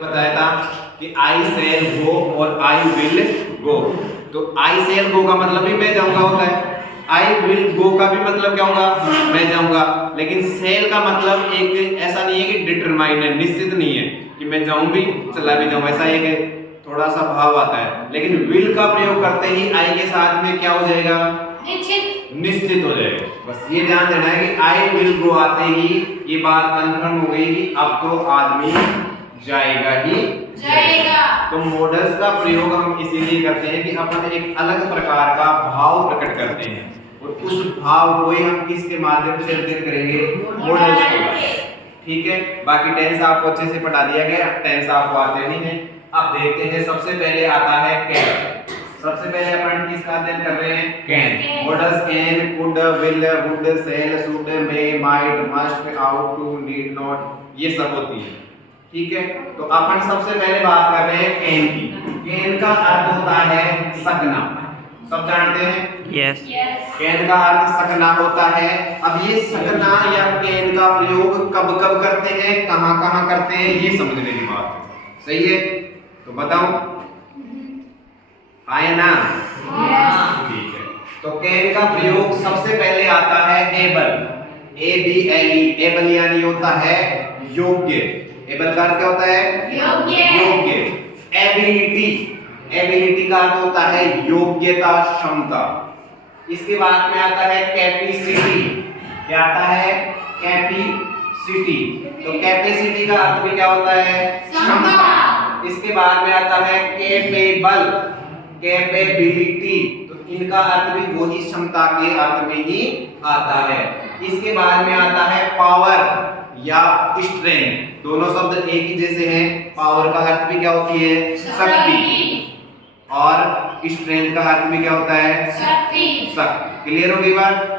बताया था कि आई सेल गो और आई विल गो। तो आई सेल गो का मतलब भी मैं जाऊंगा होता है, आई विल गो का भी मतलब क्या होगा, मैं जाऊंगा। लेकिन सेल का मतलब एक ऐसा नहीं है कि डिटरमाइन है, निश्चित नहीं है कि मैं जाऊं भी चला भी जाऊं, ऐसा एक थोड़ा सा भाव आता है। लेकिन विल का प्रयोग करते ही आई के साथ में क्या हो जाएगा, निश्चित हो जाएगा। बस ये ध्यान देना है कि आई विल गो आते ही ये बात कंफर्म हो गई कि अब तो आदमी जाएगा ही जाएगा। तो मॉडल्स का प्रयोग हम इसीलिए करते हैं कि अपन एक अलग प्रकार का भाव प्रकट करते हैं, और उस भाव को ही हम किसके माध्यम से अर्जित करेंगे, मॉडल्स के। ठीक है, बाकी टेंस आपको अच्छे से पढ़ा दिया गया, टेंस आपको आते नहीं है। अब देखते हैं, सबसे पहले आता है कैन। सबसे पहले अपन किसका अध्ययन कर रहे हैं, can. Modals can, could, will, would, shall, should, may, might, must, ought to, need not, ये सब होती है। ठीक है, तो अपन सबसे पहले बात कर रहे हैं कैन की। कैन का अर्थ होता है सकना, सब जानते हैं, यस। कैन का अर्थ सकना होता है। अब ये सकना या कैन का प्रयोग कब कब करते हैं, कहां कहां करते हैं, ये समझने की बात है। सही है, तो बताओ, आए ना? ठीक है, तो कैन का प्रयोग सबसे पहले आता है एबल, ABLE, एबल यानी होता है योग्य। एबल का अर्थ क्या होता है, योग्य। एबिलिटी, एबिलिटी का अर्थ होता है योग्यता, क्षमता। इसके बाद में आता है कैपेसिटी। क्या आता है, कैपेसिटी। तो कैपेसिटी का अर्थ भी क्या होता है, क्षमता। इसके बाद में आता है कैपेबल, कैपेबिलिटी। तो इनका अर्थ भी वही क्षमता के अर्थ में ही आता है। इसके बाद में आता है पावर या स्ट्रेंथ, दोनों शब्द एक ही जैसे हैं। पावर का अर्थ भी क्या होती है, शक्ति, और स्ट्रेंथ का अर्थ भी क्या होता है, शक्ति। क्लियर हो गई बात?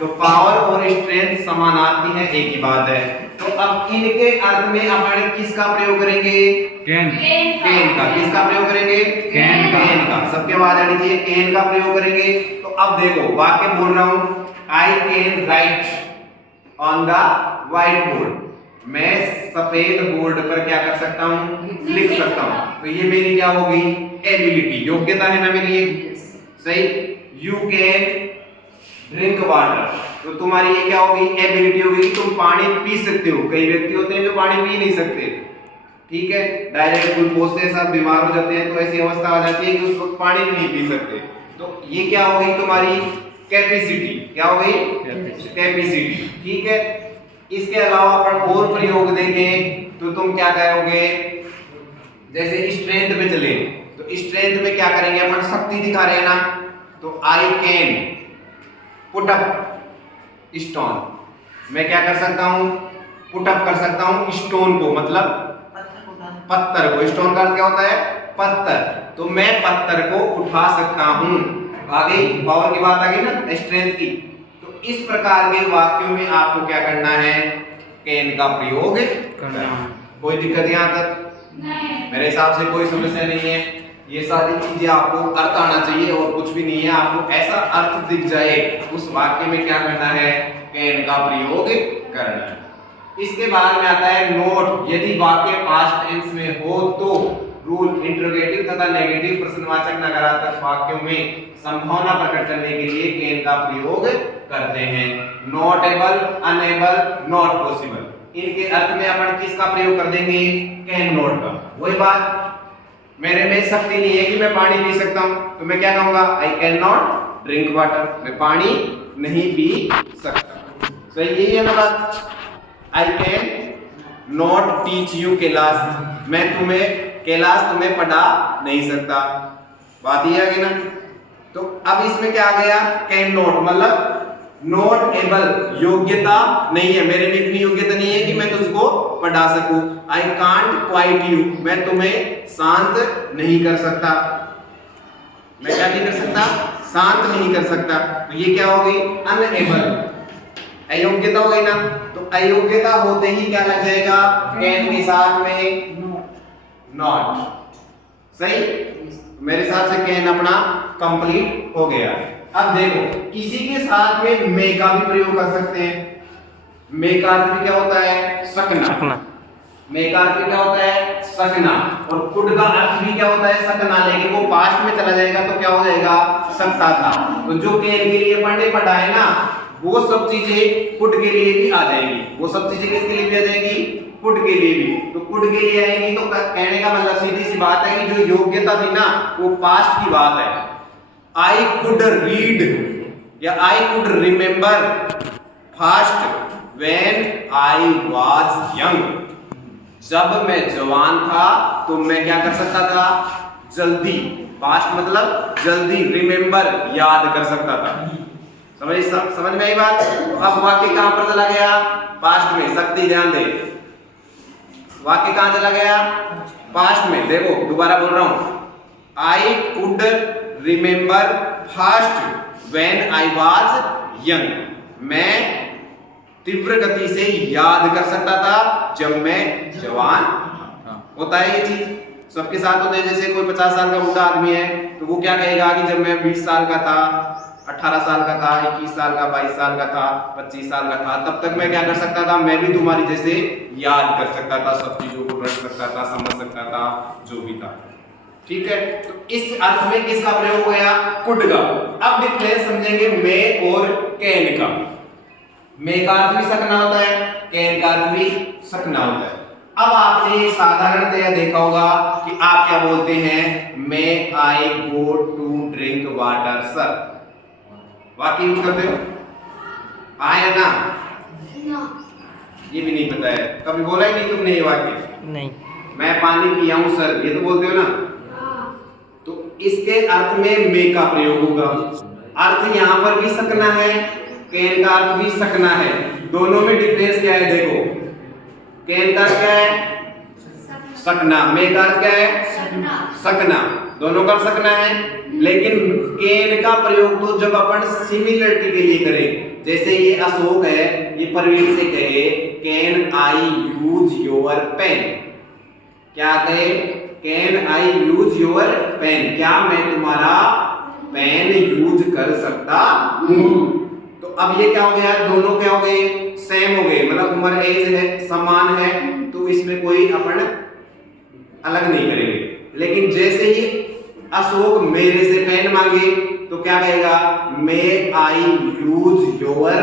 तो पावर और स्ट्रेंथ समानार्थी है, एक ही बात है। तो अब इनके अर्थ में अपन किसका प्रयोग करेंगे, कैन। कैन का। किसका प्रयोग करेंगे, कैन का। सबके आवाज आनी चाहिए, कैन का प्रयोग करेंगे। तो अब देखो, वाक्य बोल रहा हूं, I can write on the white board. मैं सफेद बोर्ड पर क्या कर सकता हूं, लिख सकता हूं। तो ये मेरी क्या होगी, एबिलिटी, योग्यता है ना मेरी, ये सही। यू कैन ड्रिंक वाटर, तो तुम्हारी ये क्या होगी, एबिलिटी होगी, तुम पानी पी सकते हो। कई व्यक्ति होते हैं जो पानी पी नहीं सकते, ठीक है, डायरेक्ट ग्लूकोज से सब बीमार हो जाते हैं, तो ऐसी अवस्था आ जाती है कि उस वक्त पानी भी नहीं पी सकते। तो ये क्या हो गई तुम्हारी कैपेसिटी, क्या हो गई, कैपेसिटी। ठीक है, इसके अलावा अपन और प्रयोग देखें तो तुम क्या करोगे, जैसे स्ट्रेंथ पे चले, तो स्ट्रेंथ में क्या करेंगे अपन, शक्ति दिखा रहे हैं ना। तो I can put up stone, मैं क्या कर सकता हूं, पुट अप कर सकता हूं स्टोन को, मतलब पत्थर को। स्टोन का अर्थ क्या होता है, पत्थर। तो मैं पत्थर को उठा सकता हूं। आ गई पावर की बात, आ गई ना स्ट्रेंथ की। तो इस प्रकार के वाक्यों में आपको क्या करना है, कैन का प्रयोग करना। कोई दिक्कत यहां तक नहीं, मेरे हिसाब से कोई समस्या नहीं है। ये सारी चीजें आपको अर्थ आना चाहिए और कुछ भी नहीं है। आपको ऐसा अर्थ दिख जाए उस वाक्य में क्या करना है, कैन का प्रयोग करना है। इसके बाद में आता है नोट। यदि वाक्य पास्ट टेंस में हो तो रूल इंटरोगेटिव तथा नेगेटिव प्रश्नवाचक नकारात्मक वाक्यों में संभावना प्रकट करने के लिए कैन का प्रयोग करते हैं। Not able, unable, not possible, इनके अर्थ में अपन किसका प्रयोग कर देंगे, कैन नॉट का। वही बात, मेरे में शक्ति नहीं है कि मैं पानी पी सकता हूं, तो मैं क्या कहूंगा, I can not drink water, मैं पानी नहीं पी सकता। सही, यही है ना बात। I can not teach you Kailash, मैं कैलाश तुम्हें पढ़ा नहीं सकता। बात ये आ गई ना। तो अब इसमें क्या आ गया, कैन नॉट मतलब नॉट एबल, योग्यता नहीं है, मेरे में इतनी योग्यता नहीं है कि मैं तुझको पढ़ा सकूं। आई कांट क्वाइट यू, मैं तुम्हें शांत नहीं कर सकता। मैं क्या नहीं कर सकता, शांत नहीं कर सकता। तो ये क्या हो गई, अनएबल, अयोग्यता हो गई ना। तो अयोग्यता होते ही क्या लग जाएगा, कैन के साथ में नॉट। सही, मेरे हिसाब से कैन अपना कंप्लीट हो गया। अब देखो, इसी के साथ में मे का भी प्रयोग कर सकते हैं। मे का अर्थ भी क्या होता है, सकना। मे का अर्थ क्या होता है, सकना, और कुड का अर्थ भी क्या होता है सकना, लेकिन वो पास्ट में चला जाएगा तो क्या हो जाएगा सकता था। तो जो कैन के लिए पढ़ने पढ़ा है ना वो सब चीजें कुड के लिए भी आ जाएंगी, वो सब चीजें किसके लिए भी आ जाएंगी कुड के लिए भी। तो कुड के लिए आएंगी तो कहने का मतलब सीधी सी बात है कि जो योग्यता थी ना वो पास्ट की बात है। आई कुड रीड या I could remember fast when I was young, जब मैं जवान था तो मैं क्या कर सकता था जल्दी, पास्ट मतलब जल्दी, रिमेंबर याद कर सकता था। समझ में आई बात। तो अब वाक्य कहां पर चला गया पास्ट में, शक्ति ध्यान दे, वाक्य कहां चला गया पास्ट में। देखो दोबारा बोल रहा हूं, I could remember fast when I was young, मैं तीव्र गति से याद कर सकता था जब मैं जवान होता है। ये चीज सबके साथ होता है। जैसे कोई 50 साल का बूढ़ा आदमी है तो वो क्या कहेगा कि जब मैं 20 साल का था, 18 साल का था, 21 साल का, 22 साल का था, 25 साल का था, तब तक मैं क्या कर सकता था, मैं भी तुम्हारी जैसे याद कर सकता था, सब चीजों को रख सकता था, समझ सकता था, जो भी था। ठीक है, तो इस अर्थ में किसका प्रयोग होया कुड का। अब डिफरेंस समझेंगे मे और कैन का। मे का अर्थ भी सकना होता है, कैन का अर्थ भी सकना होता है। अब आपने साधारणतया देखा होगा कि आप क्या बोलते हैं, may I go to drink water sir, वाक्य यूज करते हो आया ना? ये भी नहीं पता है, कभी बोला ही नहीं तुमने ये वाक्य? नहीं। मैं पानी पिया हूं सर, ये तो बोलते हो ना। तो इसके अर्थ में मे का प्रयोग होगा। अर्थ यहां पर भी सकना है, कैन का अर्थ भी सकना है। दोनों में डिफरेंस क्या है देखो, कैन का अर्थ क्या है सकना, मे का अर्थ क्या है सकना, दोनों का सकना है। लेकिन कैन का प्रयोग तो जब अपन सिमिलरिटी के लिए करें, जैसे ये अशोक है, ये प्रवीण से कहे can I use your pen, क्या कहे can I use your pen, क्या मैं तुम्हारा पेन यूज कर सकता हूं। तो अब ये क्या हो गया, दोनों क्या हो गए सेम हो गए, मतलब उम्र एज है समान है, तो इसमें कोई अपन अलग नहीं करेंगे। लेकिन जैसे ही अशोक मेरे से पेन मांगे तो क्या कहेगा, मे आई यूज योर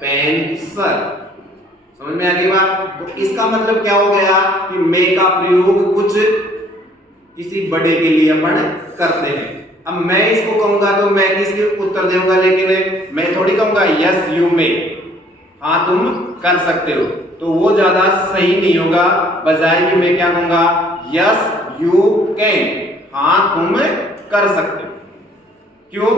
पेन सर। समझ में आ गई बात। तो इसका मतलब क्या हो गया कि मे का प्रयोग कुछ किसी बड़े के लिए अपन करते हैं। अब मैं इसको कहूंगा तो मैं किसके उत्तर दूंगा, लेकिन मैं थोड़ी कहूंगा यस यू मे, हाँ तुम कर सकते हो, तो वो ज्यादा सही नहीं होगा। बजाय कि मैं क्या कहूंगा यस यू कैन, हाँ तुम कर सकते हो। क्यों?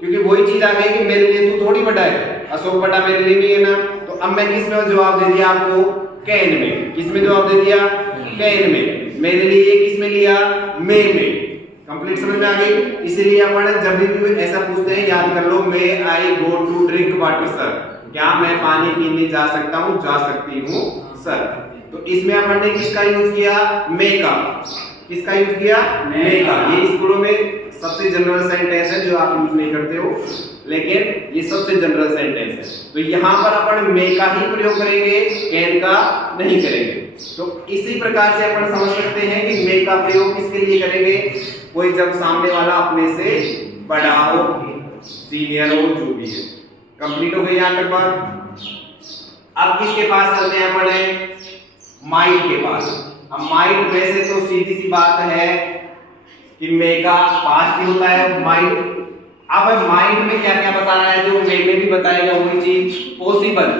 क्योंकि वही चीज आ गई कि मेरे लिए तू थोड़ी बड़ा है, अशोक बड़ा मेरे लिए नहीं है ना। तो अब मैं किस में जवाब दे दिया आपको, कैन में। किस में जवाब दे दिया, कैन में। मेरे लिए किस में लिया, मे में। कंप्लीट समझ में आ गई। इसीलिए अपन जब भी ऐसा पूछते हैं याद कर लो, may I go to drink water sir, क्या मैं पानी पीने जा सकता हूँ, जा सकती हूँ सर। तो इसमें अपन ने किसका यूज किया, मे का। किसका यूज किया, मे का। ये स्कूलों में सबसे जनरल सेंटेंस है जो आप यूज नहीं करते हो, लेकिन ये सबसे जनरल सेंटेंस है। तो यहाँ पर अपन मे का ही प्रयोग करेंगे, कैन का नहीं करेंगे। तो इसी प्रकार से अपन समझ सकते हैं कि मे का प्रयोग किसके लिए करेंगे, कोई जब सामने वाला अपने से बड़ा हो, सीनियर हो, जो भी है। कंप्लीट हो गई यहाँ तक बात। अब किसके पास चलते हैं अपने, माइट के पास। अब माइट वैसे तो सीधी सी बात है कि मे का पास्ट ही होता है माइट। अब माइट में क्या क्या बता रहा है, जो मे में भी बताएगा वही चीज, पॉसिबल।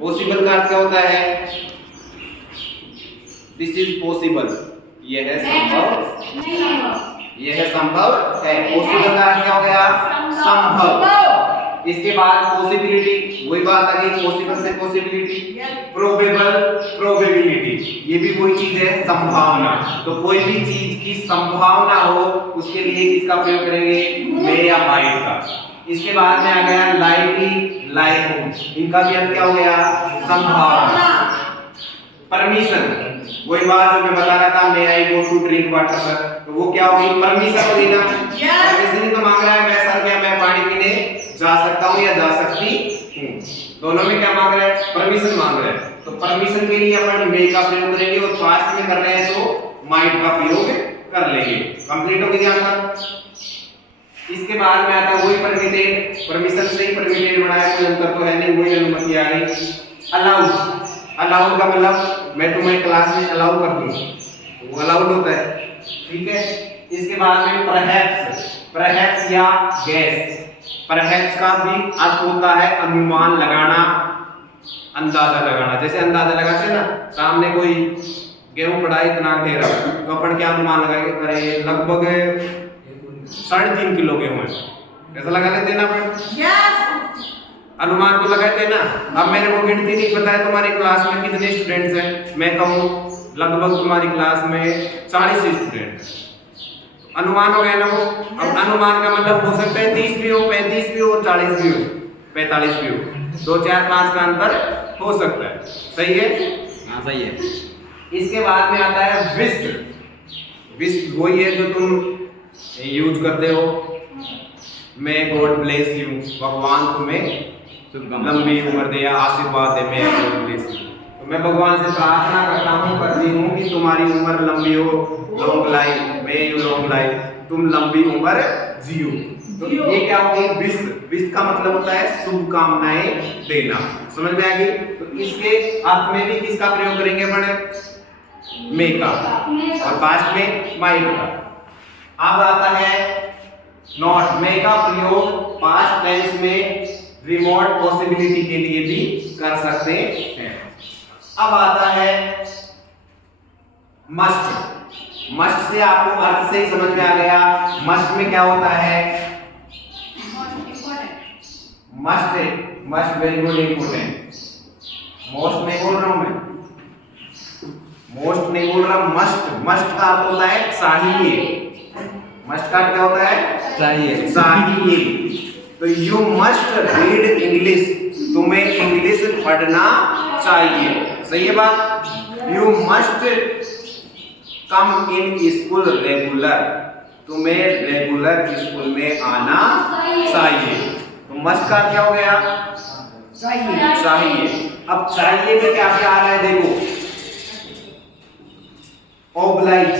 पॉसिबल का अर्थ क्या होता है, दिस इज पॉसिबल, यह संभव, यह संभव है। पॉसिबल का अर्थ क्या हो गया, संभव। इसके बाद पॉसिबिलिटी, वही बात आ गई, पॉसिबल से पॉसिबिलिटी। प्रोबेबल, प्रोबेबिलिटी, ये भी वही चीज है, संभावना। तो कोई भी चीज की संभावना हो उसके लिए किसका प्रयोग करेंगे, मे या माइट का। इसके बाद में आ गया लाइकली, लाइक, इनका भी अर्थ क्या हो गया, संभावना। परमिशन, वही बात जो मैं बता रहा था, may I go to drink water sir, तो वो क्या होगी, परमिशन हो देना। किसी ने तो मांग रहा है मैं सर क्या मैं पानी पीने जा सकता हूँ या जा सकती हूँ। दोनों में क्या मांग रहा है? परमिशन मांग रहा है। तो परमिशन के लिए अपन मे का प्रयोग करेंगे और पास्ट में कर रहे हैं तो माइट का प्रयोग कर लेंगे। कंप्लीट हो गया ध्यान। इसके बाद में आता है वही परमिटेड, परमिशन से ही परमिटेड बना है, कोई अंतर तो है नहीं, वही अनुमति आ गई। अलाउड, अलाउड का मतलब मैं तुम्हें क्लास में अलाउ कर दूं तो वो अलाउड होता है, ठीक है। इसके बाद में परहैप्स, परहैप्स या गेस, परहैप्स का भी अर्थ होता है अनुमान लगाना, अंदाजा लगाना। जैसे अंदाजा लगाते हैं ना, सामने कोई गेहूं पड़ा है इतना ढेर, तो अपन क्या अनुमान लगाएंगे? अरे लगभग 3.5 किलो गेहूं है, ऐसा लगा लेते हैं ना अपन। अनुमान तो लगाते हैं ना। अब मेरे को गिनती नहीं पता है तुम्हारी क्लास में कितने स्टूडेंट्स हैं, मैं कहूँ लगभग तुम्हारी क्लास में 40 स्टूडेंट हैं, अनुमान हो गया ना वो। अब अनुमान का मतलब हो सकता है 30 भी हो, 35 भी हो, 40 भी हो, 45 भी हो, 2 4 5 का अंतर हो सकता है। सही है? हाँ सही है। इसके बाद में आता है विश। विश वही है जो तुम यूज करते हो, मैं गॉड ब्लेस यू, भगवान तुम्हें लंबी उम्र दे या आशीर्वाद दे, मैं गॉड ब्लेस यू। तो मैं भगवान से प्रार्थना करता हूँ, करती हूँ कि तुम्हारी उम्र लंबी हो, long life, may you long life, तुम लंबी उम्र जियो। तो ये क्या हो गई? विश। विश का मतलब होता है शुभकामनाएं देना। समझ में आ गई? तो इसके अर्थ में भी किसका प्रयोग करेंगे अपन? मे का, और पास्ट में माइट का। अब आता है नॉट। मे का प्रयोग पास्ट टेंस में रिमोट पॉसिबिलिटी के लिए भी कर सकते हैं। अब आता है मस्ट। मस्ट से आपको अर्थ से ही समझ में आ गया। मस्ट में क्या होता है? Must, must very good, important. Most नहीं बोल रहा हूं मैं, मोस्ट नहीं बोल रहा, मस्ट। मस्ट का अर्थ होता है चाहिए। मस्ट का अर्थ क्या होता है? चाहिए, चाहिए। तो यू मस्ट रीड इंग्लिश, तुम्हें इंग्लिश पढ़ना चाहिए। सही है बात? You must come in school regular, तुम्हें रेगुलर स्कूल में आना चाहिए। तो मस्ट का क्या हो गया? चाहिए, चाहिए। अब चाहिए में क्या क्या आ रहा है देखो, ऑब्लाइज,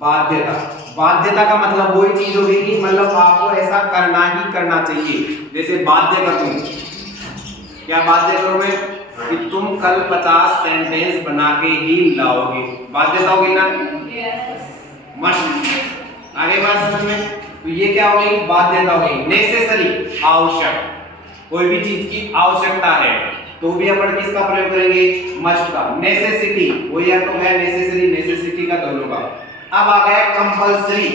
बाध्यता। बाध्यता का मतलब वही चीज होगी कि मतलब आपको ऐसा करना ही करना चाहिए। जैसे बाध्य कर दूं, क्या बाध्य करूं मैं? कि तुम कल 50 सेंटेंस बना के ही लाओगे, बाध्यता होगी ना? मस्ट। आगे बात समझ में? तो ये क्या होगी? बाध्यता होगी। नेसेसरी, आवश्यक, कोई भी चीज की आवश्यकता है तो भी अपन किसका प्रयोग करेंगे? मस्ट का। नेसेसिटी, वही या तो है नेसेसरी, नेसेसिटी का, दोनों का। अब आ गया कंपल्सरी।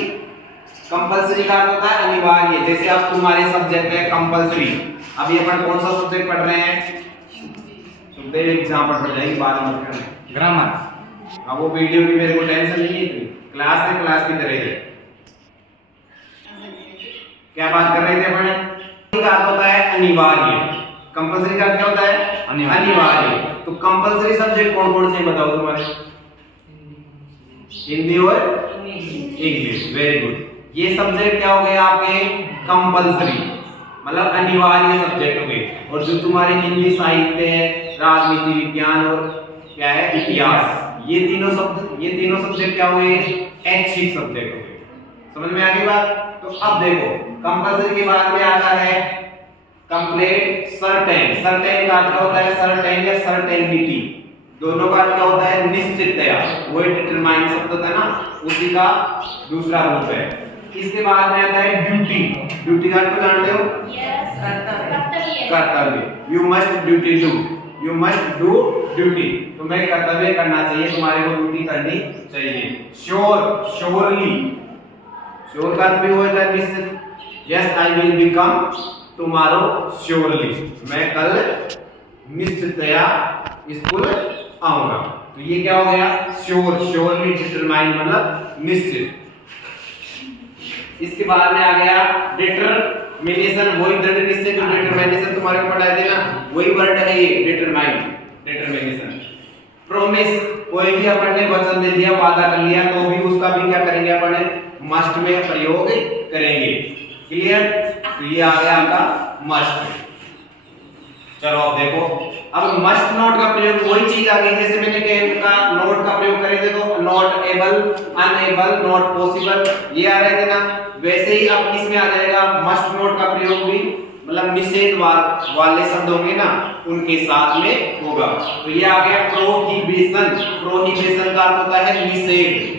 कंपल्सरी का अर्थ होता है अनिवार्य। जैसे अब तुम्हारे सब्जेक्ट है कंपल्सरी, अभी अपन कौन सा सब्जेक्ट पढ़ रहे हैं? सुनते एग्जाम पढ़ जाएगी, बात मत करना, ग्रामर। अब वो वीडियो की मेरे को टेंशन नहीं है इतनी, क्लास में क्लास की तरह है। क्या बात कर रहे थे अपन? का अर्थ होता है अनिवार्य। कंपल्सरी का अर्थ क्या होता है? अनिवार्य। तो कंपल्सरी सब्जेक्ट कौन कौन से बताओ तुम्हारे? हिंदी और इंग्लिश। Very good. ये सब्जेक्ट क्या हो गए आपके? कंपल्सरी, मतलब अनिवार्य सब्जेक्ट हो गए। और जो तुम्हारे हिंदी साहित्य है, राजनीति विज्ञान और क्या है इतिहास, ये तीनों सब्जेक्ट क्या हुए? ऐच्छिक सब्जेक्ट हो गए। समझ में आ गई बात? तो अब देखो कंपल्सरी के बाद में आता है कंप्लीट सर्टेन। सर्टेन का क्या होता है? सर्टेन या सर्टेनिटी, दोनों का क्या होता है? निश्चितता। वही डिटरमाइन शब्द होता है ना, उसी का दूसरा रूप है। इसके बाद में आता है ड्यूटी। ड्यूटी का तो जानते हो? यस, कर्तव्य। You must duty do, you must do duty, तुम्हें कर्तव्य करना चाहिए, तुम्हारे को ड्यूटी करनी चाहिए। श्योर, श्योरली, श्योर का अर्थ भी होता है निश्चित। Yes I will become tomorrow surely, मैं कल निश्चितया स्कूल आऊंगा। तो ये क्या हो गया? श्योर, श्योरली डिटरमाइन मतलब निश्चित। इसके बाद में आ गया डिटरमिनेशन, वही दृढ़ निश्चय जो डिटरमिनेशन तुम्हारे को पढ़ाए थे ना, वही वर्ड है ये डिटरमाइन, डिटरमिनेशन। प्रॉमिस, कोई भी अपन ने वचन दे दिया, वादा कर लिया, तो भी उसका भी क्या करेंगे अपन? मस्ट में प्रयोग करेंगे। क्लियर? तो ये आ गया आपका मस्ट। चलो अब देखो, अब मस्ट नॉट का प्रयोग वही चीज आ गई जैसे मैंने कैन का नॉट का प्रयोग करे थे, तो not able, unable, not possible ये आ रहे थे ना, वैसे ही अब किस में आ जाएगा, मस्ट नॉट का प्रयोग भी मतलब निषेध वाले शब्द होंगे ना उनके साथ में होगा। तो ये आ गया प्रोहिबिशन। प्रोहिबिशन का अर्थ होता है निषेध,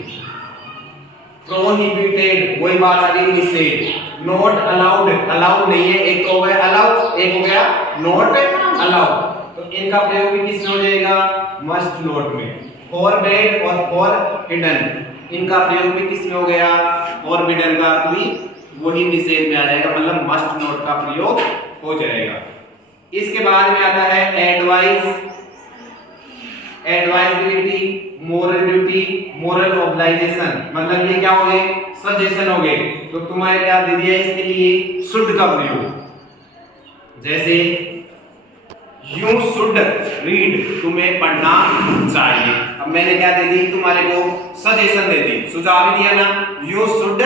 प्रोहिबिटेड वही बात आ गई निषेध। नॉट अलाउड, अलाउड नहीं है, एक तो हो गया अलाउ, एक हो गया नॉट अलाउड, तो इनका प्रयोग भी किसमें हो जाएगा, मस्ट नॉट में। फॉरबिड और फॉरबिडन इनका प्रयोग भी किसमें हो गया, फॉरबिडन का अर्थ भी वही निषेध में आ जाएगा, मतलब मस्ट नॉट का प्रयोग हो जाएगा। इसके बाद में आता है एडवाइस, एडवाइजेबिलिटी, मोरल ड्यूटी, मोरल ऑब्लाइजेशन, मतलब ये क्या हो गए, सजेशन हो गए। तो तुम्हारे क्या दे दिया इसके लिए, शुड का प्रयोग, जैसे यू शुड रीड, तुम्हें पढ़ना चाहिए। अब मैंने क्या दे दी तुम्हारे को, सजेशन दे दी, सुझाव दिया ना, you should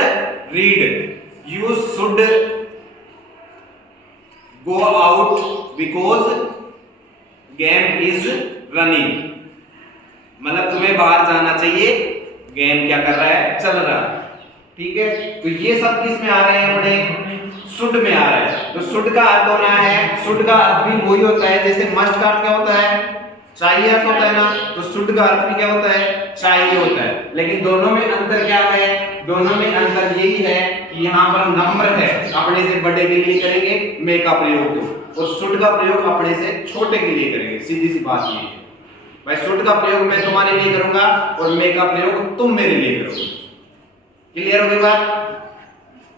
read, you should go out because game is running, मतलब तुम्हें बाहर जाना चाहिए, गेम क्या कर रहा है, चल रहा है, ठीक है। तो ये सब किस में आ रहे हैं, अपने शुड में आ रहा है। तो शुड का अर्थ होना है, शुड का अर्थ भी वही होता है जैसे मस्ट का अर्थ क्या होता है, चाहिए अर्थ होता है ना, तो शुड का अर्थ भी क्या होता है, चाहिए होता है। लेकिन दोनों में अंतर क्या है, दोनों में अंतर यही है कि यहाँ पर नंबर है, अपने से बड़े के लिए करेंगे मे का प्रयोग, और शुड का प्रयोग अपने से छोटे के लिए करेंगे, सीधी सी बात ये है भाई। शुड का प्रयोग मैं तुम्हारे लिए करूंगा और मे का प्रयोग तुम मेरे लिए करोगे, क्लियर हो गई बात।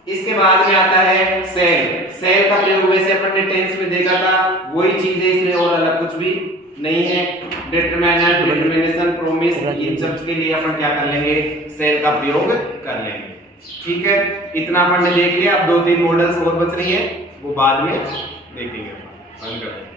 इसके बाद में आता है सेल। सेल का प्रयोग वैसे अपन ने टेंस में देखा था, वही चीज है इसमें, और अलग कुछ भी नहीं है। डिटरमिनर, डिटरमिनेशन, प्रोमिस, इन सब के लिए अपन क्या कर लेंगे, सेल का प्रयोग कर लेंगे, ठीक है। इतना अपन ने देख लिया, अब 2-3 मॉडल्स और बच रही है, वो बाद में देखेंगे, बंद कर देंगे।